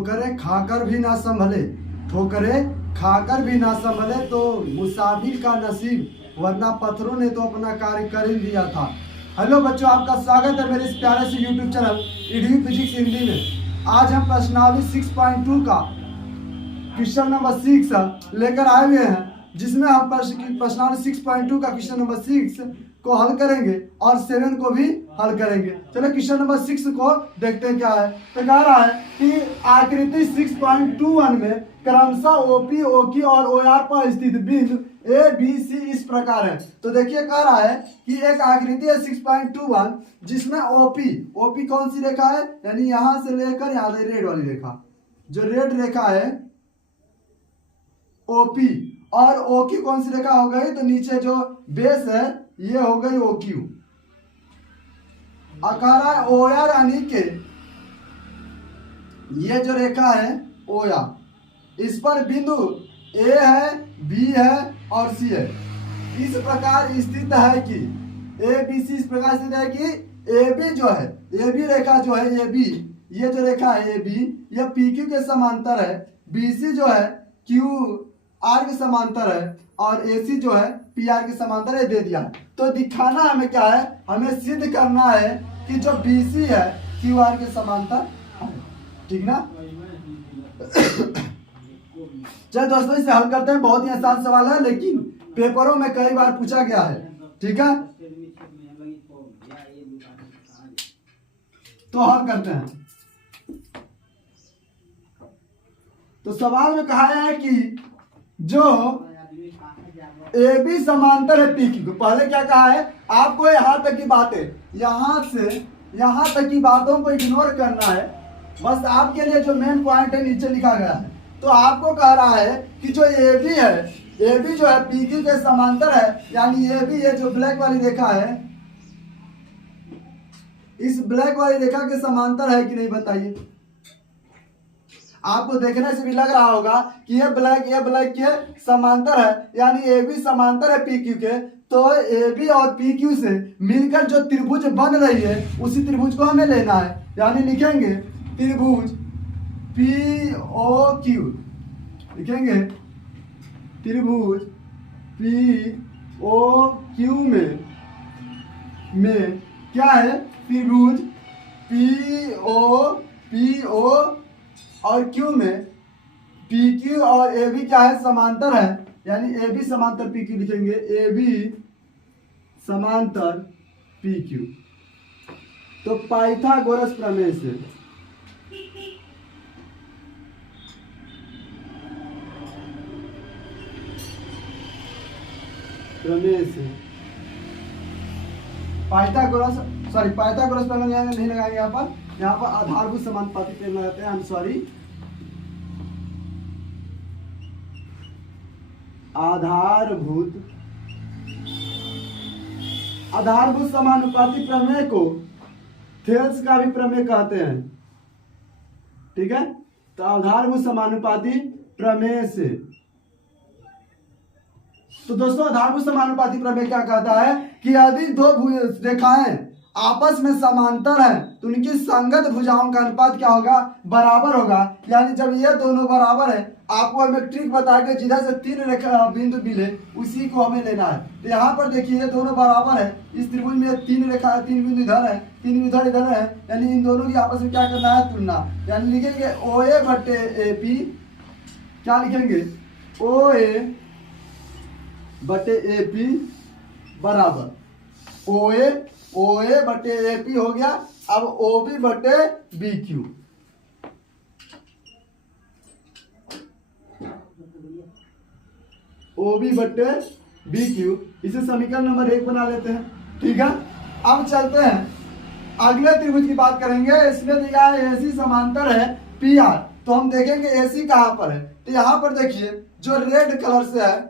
ठोकरे खाकर भी ना संभले, ठोकरे खाकर भी ना संभले तो मुसाफिर का नसीब, वरना पत्थरों ने तो अपना कार्य कर ही लिया था। हेलो बच्चों, आपका स्वागत है मेरे इस प्यारे से YouTube channel EDU physics Hindi में। आज हम प्रश्नावली 6.2 का क्वेश्चन नंबर 6 लेकर आए हुए हैं, जिसमें हम प्रश्नावली 6.2 का क्वेश्चन नंबर 6 को हल करेंगे और 7 को भी हल करेंगे। चलो क्वेश्चन नंबर 6 को देखते हैं क्या है। तो कह रहा है कि आकृति 6.21 में क्रमशः ओपी, ओक्यू और ओआर पर स्थित बिंदु ए बी सी इस प्रकार है। तो देखिए कह रहा है कि एक आकृति है 6.21 जिसमें ओपी, ओपी कौन सी रेखा है, यानी यहां से लेकर यहां तक रेड वाली रेखा, जो रेड रेखा है ओपी, और ओक्यू कौन सी रेखा हो गई, तो नीचे जो बेस है ये हो गई ओक्यू। अकारा ओया यानी के ये जो रेखा है ओया, इस पर बिंदु ए है, बी है और सी है। इस प्रकार स्थित है कि ए बी सी इस प्रकार स्थित है कि ए बी जो है, ए बी रेखा जो है ए बी, ये जो रेखा है ए बी ये पी क्यू के समांतर है, बी सी जो है क्यू आर के समांतर है और ए सी जो है पी आर के समांतर है, दे दिया। तो दिखाना हमें क्या है, हमें सिद्ध करना है कि जो बी सी है क्यू आर के समांतर है, ठीक ना। चलिए दोस्तों इसे हल करते हैं। बहुत ही आसान सवाल है लेकिन पेपरों में कई बार पूछा गया है, ठीक है। तो हल करते हैं। तो सवाल में कहा है कि जो ए बी समांतर है पी क्यू। पहले क्या कहा है, आपको यहां तक की बातें, यहां से यहां तक की बातों को इग्नोर करना है। बस आपके लिए जो मेन पॉइंट है नीचे लिखा गया है। तो आपको कह रहा है कि जो ए बी है, ए बी जो है पी क्यू के समांतर है, यानी ए बी ये जो ब्लैक वाली रेखा है, इस ब्लैक वाली रेखा के समांतर है कि नहीं बताइए। आपको देखने से भी लग रहा होगा कि ये ब्लैक के समांतर है, यानी ए बी समांतर है पी क्यू के। तो ए बी और पी क्यू से मिलकर जो त्रिभुज बन रही है उसी त्रिभुज को हमें लेना है, यानी लिखेंगे त्रिभुज पी ओ क्यू, लिखेंगे त्रिभुज पी ओ क्यू में क्या है, त्रिभुज पी ओ और क्यू में पी क्यू और ए बी क्या है, समांतर है, यानी ए बी समांतर पी क्यू लिखेंगे, ए बी समांतर पी क्यू। तो पाइथागोरस प्रमेय से पाइथागोरस प्रमेय नहीं लगाएंगे यहाँ पर आधारभूत समानुपाती प्रमेय लगाते हैं। आई एम सॉरी, आधारभूत समानुपाती प्रमेय को थेल्स का भी प्रमेय कहते हैं, ठीक है। तो आधारभूत समानुपाती प्रमेय से, तो दोस्तों आधारभूत समानुपाती प्रमेय क्या कहता है कि यदि दो रेखाएं आपस में समांतर है तो उनकी संगत भुजाओं का अनुपात क्या होगा, बराबर होगा। यानी जब ये दोनों बराबर है, आपको हमें ट्रिक बताया कि जिधर से 3 रेखा बिंदु मिले उसी को हमें लेना है। तो यहाँ पर देखिए ये दोनों बराबर है, इस त्रिभुज में 3 रेखा है, 3 बिंदु इधर है, 3 इधर है, यानी इन दोनों की आपस में क्या करना है, तुलना। यानी लिखेंगे ओ ए बटे ए पी, क्या लिखेंगे, ओ ए बटे ए पी बराबर ओ ए बटे ए पी हो गया। अब ओ बी बटे बी क्यू, ओ बी बटे बी क्यू, इसे समीकरण नंबर 1 बना लेते हैं, ठीक है। अब चलते हैं अगले त्रिभुज की बात करेंगे। इसमें दिया है एसी समांतर है पी आर। तो हम देखेंगे एसी कहां पर है। तो यहां पर देखिए जो रेड कलर से है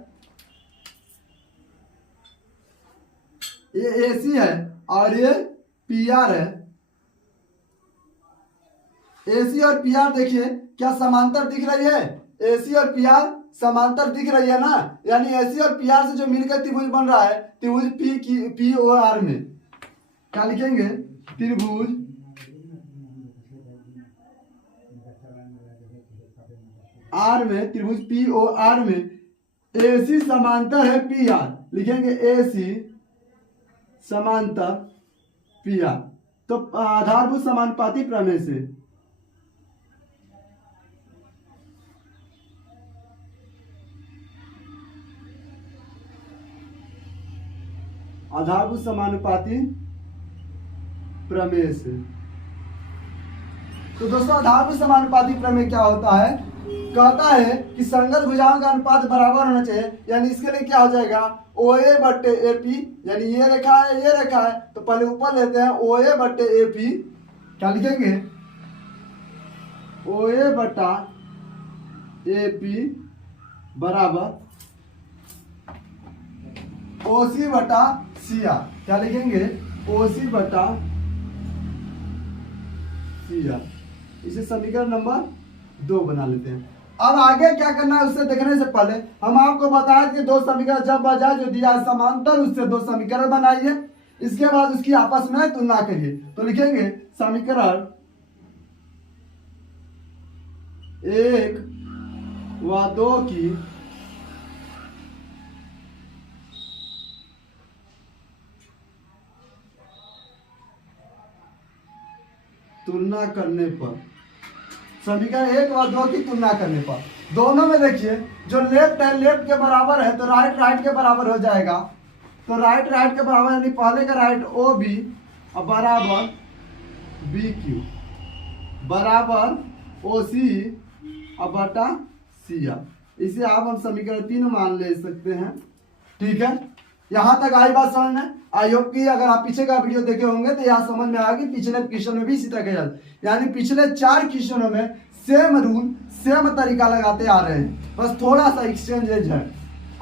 ये एसी है और ये पी आर है। एसी और पी आर देखिए क्या समांतर दिख रही है, एसी और पी आर समांतर दिख रही है ना, यानी एसी और पी आर से जो मिलकर त्रिभुज बन रहा है, त्रिभुज पी ओ आर में क्या लिखेंगे, त्रिभुज आर में, त्रिभुज पी ओ आर में ए सी समांतर है पी आर, लिखेंगे ए सी समांतर पी आर। तो आधारभूत समानुपाती प्रमेय से आधारभूत समानुपाती प्रमेय से। तो दोस्तों आधारभूत समानुपाती प्रमेय क्या होता है, कहता है कि संगत भुजाओं का अनुपात बराबर होना चाहिए। यानी इसके लिए क्या हो जाएगा, ओ ए बट्टे ए पी, यानी ये रेखा है ये रेखा है, तो पहले ऊपर लेते हैं ओ ए बट्टे ए पी, क्या लिखेंगे ओ ए बट्टा ए पी बराबर ओ सी बटा सी आर, क्या लिखेंगे ओ सी बटा सी आर। इसे समीकरण नंबर 2 बना लेते हैं। अब आगे क्या करना है उससे देखने से पहले हम आपको बताएं कि दो समीकरण जब बजाय जो दिया है समांतर उससे दो समीकरण बनाइए, इसके बाद उसकी आपस में तुलना करिए। तो लिखेंगे समीकरण 1 व 2 की तुलना करने पर, समीकरण 1 व 2 की तुलना करने पर दोनों में देखिए जो लेफ्ट है लेफ्ट के बराबर है तो राइट राइट के बराबर हो जाएगा। तो राइट राइट के बराबर यानी पहले का राइट ओ बी और बराबर बी क्यू बराबर ओ सी और बटा सी आर। इसे आप हम समीकरण 3 मान ले सकते हैं। ठीक है, यहाँ तक आई बात समझ में। आई होप कि अगर आप पीछे का वीडियो देखे होंगे तो यहाँ समझ में आएगी। पिछले क्वेश्चन में भी इसी तरह का, यानी पिछले 4 क्वेश्चनों में सेम रूल सेम तरीका लगाते आ रहे हैं, बस थोड़ा सा एक्सचेंजेज है।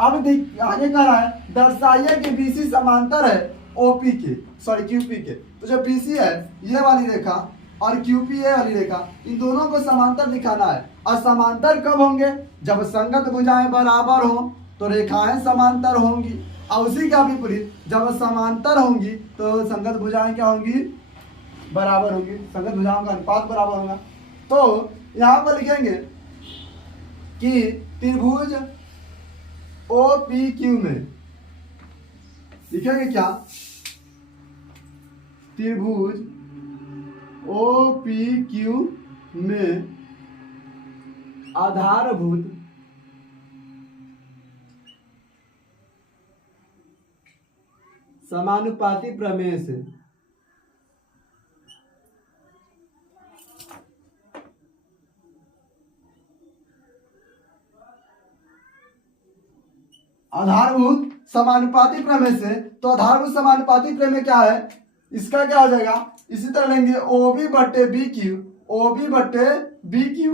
अब आगे कह रहा है दर्शाइए कि बीसी समांतर है ओपी के, सॉरी क्यूपी के। तो जो बीसी है ये वाली रेखा और क्यूपी ये वाली रेखा, इन दोनों को समांतर दिखाना है। और समांतर कब होंगे, जब संगत भुजाएं बराबर हो तो रेखाएं समांतर होंगी, और उसी का विपरीत जब समांतर होंगी तो संगत भुजाएं क्या होंगी, बराबर होंगी, संगत भुजाओं का अनुपात बराबर होगा। तो यहाँ पर लिखेंगे कि त्रिभुज ओ पी क्यू में, लिखेंगे क्या, त्रिभुज ओ पी क्यू में आधारभूत समानुपाती प्रमेय से आधारभूत समानुपाती प्रमेय से। तो आधारभूत समानुपाती प्रमेय क्या है, इसका क्या हो जाएगा, इसी तरह लेंगे ओ बी बट्टे बी क्यू, ओ बी बट्टे बी क्यू,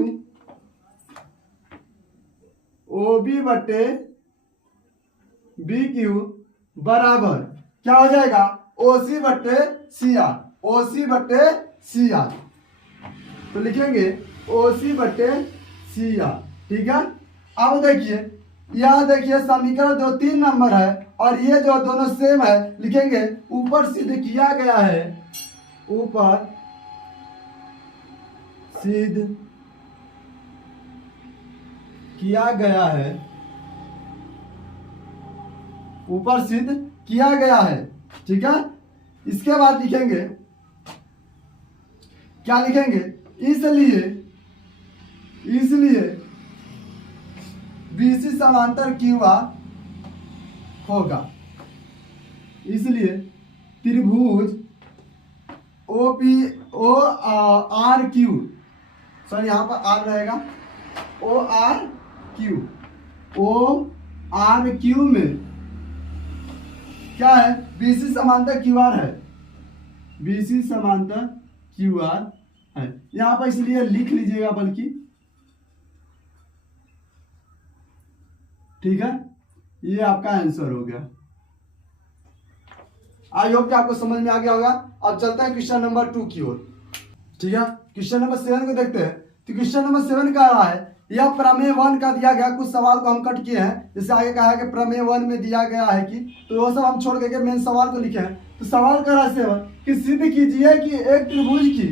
ओ बी बट्टे बी क्यू बराबर क्या हो जाएगा, ओ सी बट्टे सी आर, ओ सी बट्टे सी आर। तो लिखेंगे ओ सी बट्टे सी आर। ठीक है, अब देखिए यह देखिए समीकरण जो 3 नंबर है और ये जो दोनों सेम है, लिखेंगे ऊपर सिद्ध किया गया है, ऊपर सिद्ध किया गया है, ऊपर सिद्ध किया गया है। ठीक है, इसके बाद लिखेंगे क्या, लिखेंगे इसलिए बीसी समांतर क्यू आर होगा, इसलिए त्रिभुज O P O R Q, sorry यहाँ पर आर रहेगा, ओ आर क्यू में क्या है, बीसी समांतर क्यू आर है, बीसी समांतर क्यू आर है। यहाँ पर इसलिए लिख लीजिएगा बल्कि, ठीक है, ये आपका आंसर हो गया। आई होप कि आपको समझ में आ गया होगा। अब चलते हैं क्वेश्चन नंबर 2 की ओर। ठीक है, क्वेश्चन नंबर 7 को देखते हैं। तो क्वेश्चन नंबर 7 कह रहा है यह प्रमेय 1 का दिया गया, कुछ सवाल को हम कट किए हैं। जैसे आगे कहा है कि प्रमेय 1 में दिया गया है कि, तो वो सब हम छोड़ करके मेन सवाल को लिखे हैं। तो सवाल कर रहा है 7 कि सिद्ध कीजिए कि एक त्रिभुज की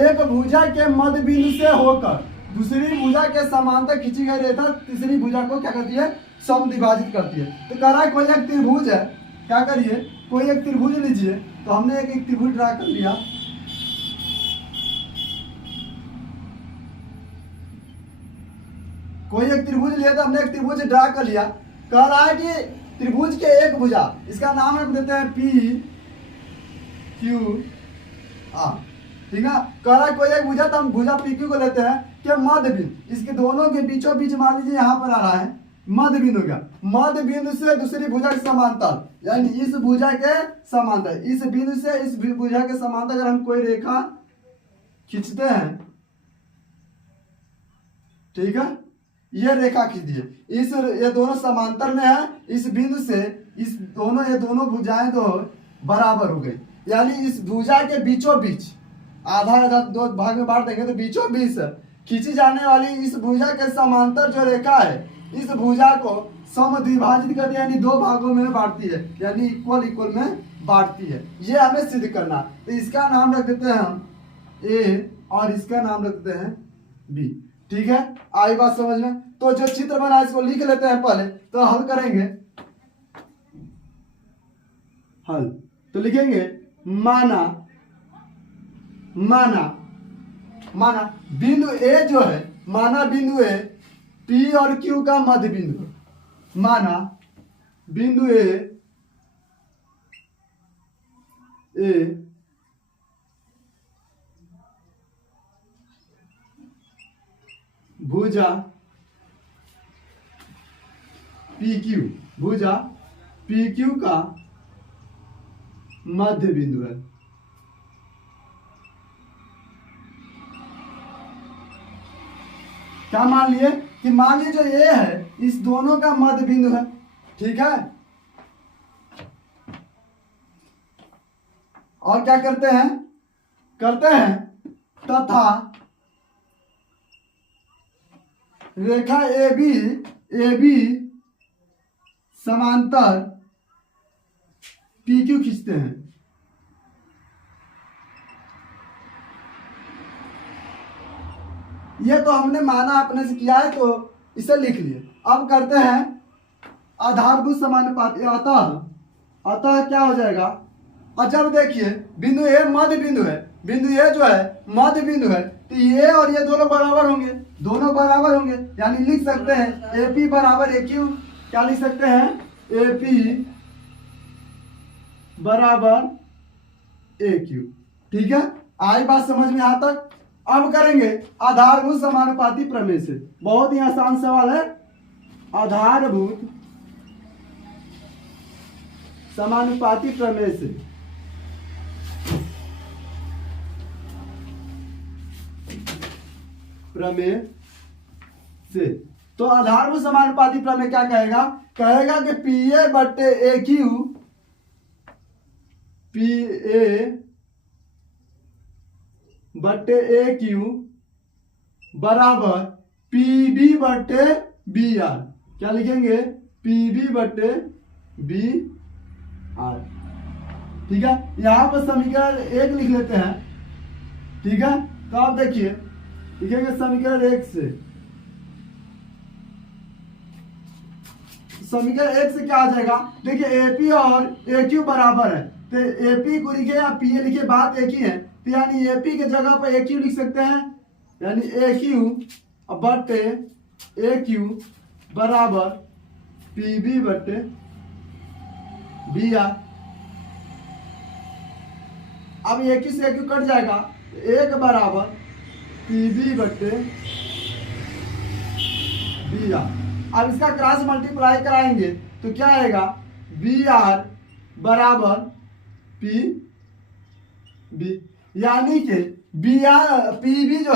एक भुजा के मध्य बिंदु से होकर दूसरी भुजा के समांतर खींची गई रेखा तीसरी भुजा को क्या करती है, समद्विभाजित करती है। तो कह रहा है कोई एक त्रिभुज है, क्या करिए, कोई एक त्रिभुज लीजिए। तो हमने एक त्रिभुज ड्रा कर लिया। कोई एक त्रिभुज लिया, तो हमने एक त्रिभुज ड्रा कर लिया। कह रहा है कि त्रिभुज के एक भुजा, इसका नाम रख देते हैं पी क्यू आर, ठीक है। कह रहा है कोई एक भुजा, तो हम भुजा पी क्यू को लेते हैं कि मध्य बिंदु, इसके दोनों के बीचों बीच मान लीजिए यहाँ पर आ रहा है मध्य बिंदु का, मध्य बिंदु से दूसरी भुजा के समांतर, यानी इस भुजा के समांतर, इस बिंदु से इस भुजा के समांतर अगर हम कोई रेखा खींचते हैं, ठीक है, ये रेखा खींच दिए, ये दोनों समांतर में है, इस बिंदु से इस दोनों, ये दोनों भुजाएं तो बराबर हो गई, यानी इस भुजा के बीचों बीच आधा आधा दो भाग में बांट देंगे तो बीचों बीच खींची जाने वाली इस भुजा के समांतर जो रेखा है, इस भुजा को समद्विभाजित करती है, यानी दो भागों में बांटती है, यानी इक्वल इक्वल में बांटती है। ये हमें सिद्ध करना। तो इसका नाम रख देते हैं हम ए और इसका नाम रख देते हैं बी, ठीक है। आई बात समझ में। तो जो चित्र बना इसको लिख लेते हैं पहले, तो हल करेंगे। हल तो लिखेंगे माना माना माना बिंदु ए जो है, माना बिंदु ए पी और क्यू का मध्य बिंदु है। माना बिंदु ए भुजा पी क्यू, भुजा पी क्यू का मध्य बिंदु है। क्या मान लिए कि मान लीजिए जो ये है इस दोनों का मध्य बिंदु है, ठीक है। और क्या करते हैं तथा रेखा ए बी समांतर पी क्यू खींचते हैं। ये तो हमने माना अपने से किया है, तो इसे लिख लिए। अब करते हैं आधारभूत समानुपाती। अतः क्या हो जाएगा, जब देखिए बिंदु ए मध्य बिंदु है, बिंदु ए जो है मध्य बिंदु है, तो ये और ये दोनों बराबर होंगे, दोनों बराबर होंगे, यानी लिख सकते हैं ए पी बराबर ए क्यू। क्या लिख सकते हैं, ए पी बराबर ए क्यू, ठीक है। आई बात समझ में यहाँ तक। अब करेंगे आधारभूत समानुपाती प्रमेय से। बहुत ही आसान सवाल है। आधारभूत समानुपाती प्रमेय से तो आधारभूत समानुपाती प्रमेय क्या कहेगा, कहेगा कि पी ए बट्टे ए क्यू, पी ए बट्टे ए क्यू बराबर पी बी बट्टे बी आर। क्या लिखेंगे, पी बी बट्टे बी आर, ठीक है। यहां पर समीकरण एक लिख लेते हैं, ठीक है। तो आप देखिए लिखेंगे समीकरण एक से, समीकरण एक से क्या आ जाएगा, देखिए एपी और ए क्यू बराबर है, तो एपी को लिखे या पी ए लिखे, बात एक ही है। तो यानी एपी के जगह पर ए क्यू लिख सकते हैं, यानी ए क्यू बट्टे ए क्यू बराबर पी बी बट्टे बी आर। अब ए क्यू से ए क्यू कट जाएगा, एक बराबर पी बी बट्टे बी आर। अब इसका क्रॉस मल्टीप्लाई कराएंगे तो क्या आएगा, बी आर बराबर पी बी, यानी कि बी आर पी बी जो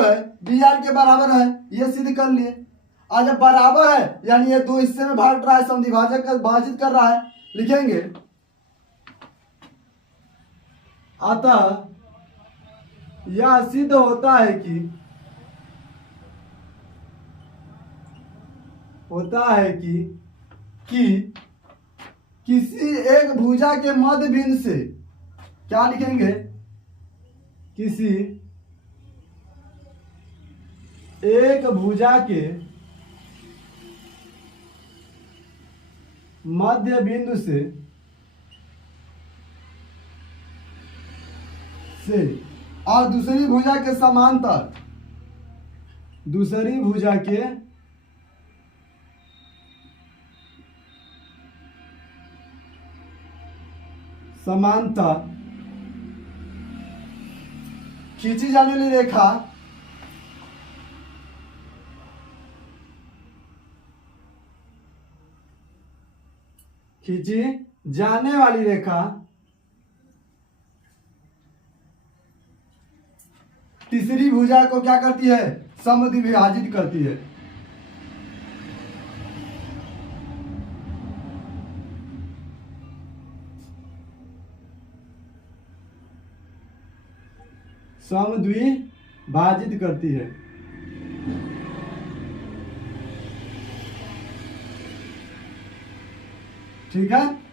है बी आर के बराबर है, ये सिद्ध कर लिए। और जब बराबर है यानी ये दो हिस्से में बांट रहा है, समद्विभाजक कर विभाजित कर रहा है, लिखेंगे अतः यह सिद्ध होता है कि किसी एक भुजा के मध्य बिंदु से, क्या लिखेंगे, किसी एक भुजा के मध्य बिंदु से और दूसरी भुजा के समांतर, दूसरी भुजा के समांतर खींची जाने वाली रेखा खींची जाने वाली रेखा तीसरी भुजा को क्या करती है? समद्विभाजित करती है। समद्विभाजित करती है। ठीक है।